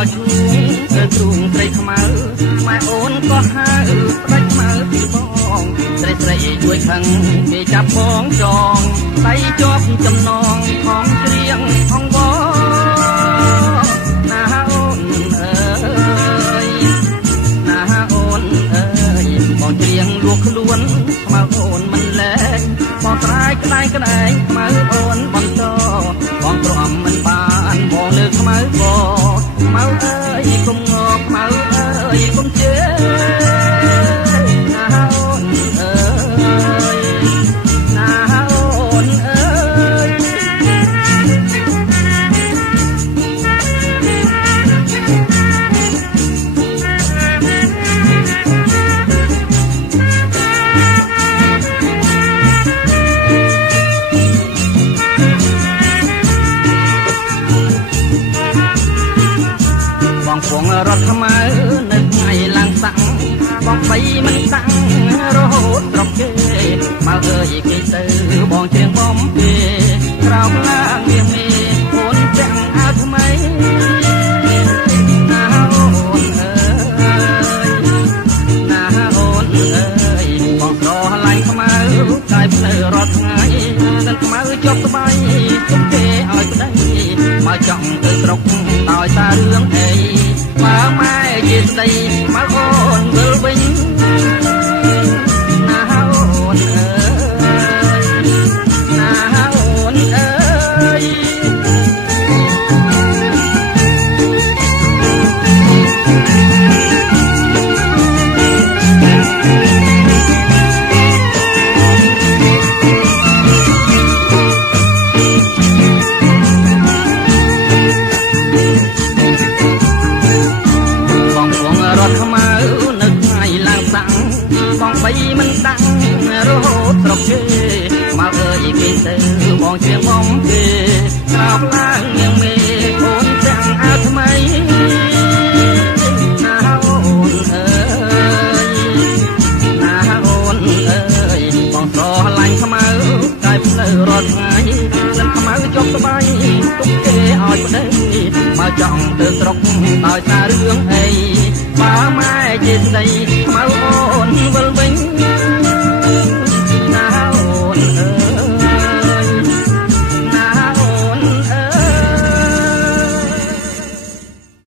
ដល់ឈូងទៅទ្រូងត្រីខ្មៅម៉ែអូនក៏ហៅផ្ដាច់ខ្មៅពីបងស្រីស្រីជួយខឹងគេចាប់បងចងដៃជាប់ចំណងផងច្រៀងផងបងណាអូនអើយណាអូនអើយបងច្រៀងលួចខ្លួនខ្មៅអូនមិនលែងបងត្រាយក្លែងក្លែងខ្មៅអូនបន្តបងទ្រាំមិនបានបងលើខ្មៅបងខ្មៅអើយកុំងល់ខ្មៅអើយកុំជេរណាអូនអើយណាអូនអើយបងពងរត់ខ្មៅនៅថ្ងៃឡើងសាក់បងបីមិនតាំងរហូតត្រកគេមកអើយគេទៅបងច្រៀងបំពេក្រោមឡើងមាសមេអូនចាំងអាថ្មីណាអូនអើយណាអូនអើយបងស្រឡាញ់ខ្មៅតែផ្លូវរត់ថ្ងៃនឹងខ្មៅជាប់ស្បៃគុំទេឲ្យប្តីមកចង់ទៅស្រុកដោយសាររឿងអីបើម៉ែជាស្ដីមកអូនវិលវិញណាអូនអើយណាអូនអើយបងបីមិនតាំងរហូតត្រកជេមកអើយគេទៅបងជាបំគេក្រោបឡើងនាងមេអូនចាំងអាថ្មីណាអូនអើយណាអូនអើយបងស្រឡាញ់ខ្មៅតែផ្លូវរត់ថ្ងៃនឹងខ្មៅជាប់ស្បៃទុកគេឲ្យប្តីមកចង់ទៅស្រុកដោយសាររឿងអីបើម៉ែជាស្ដី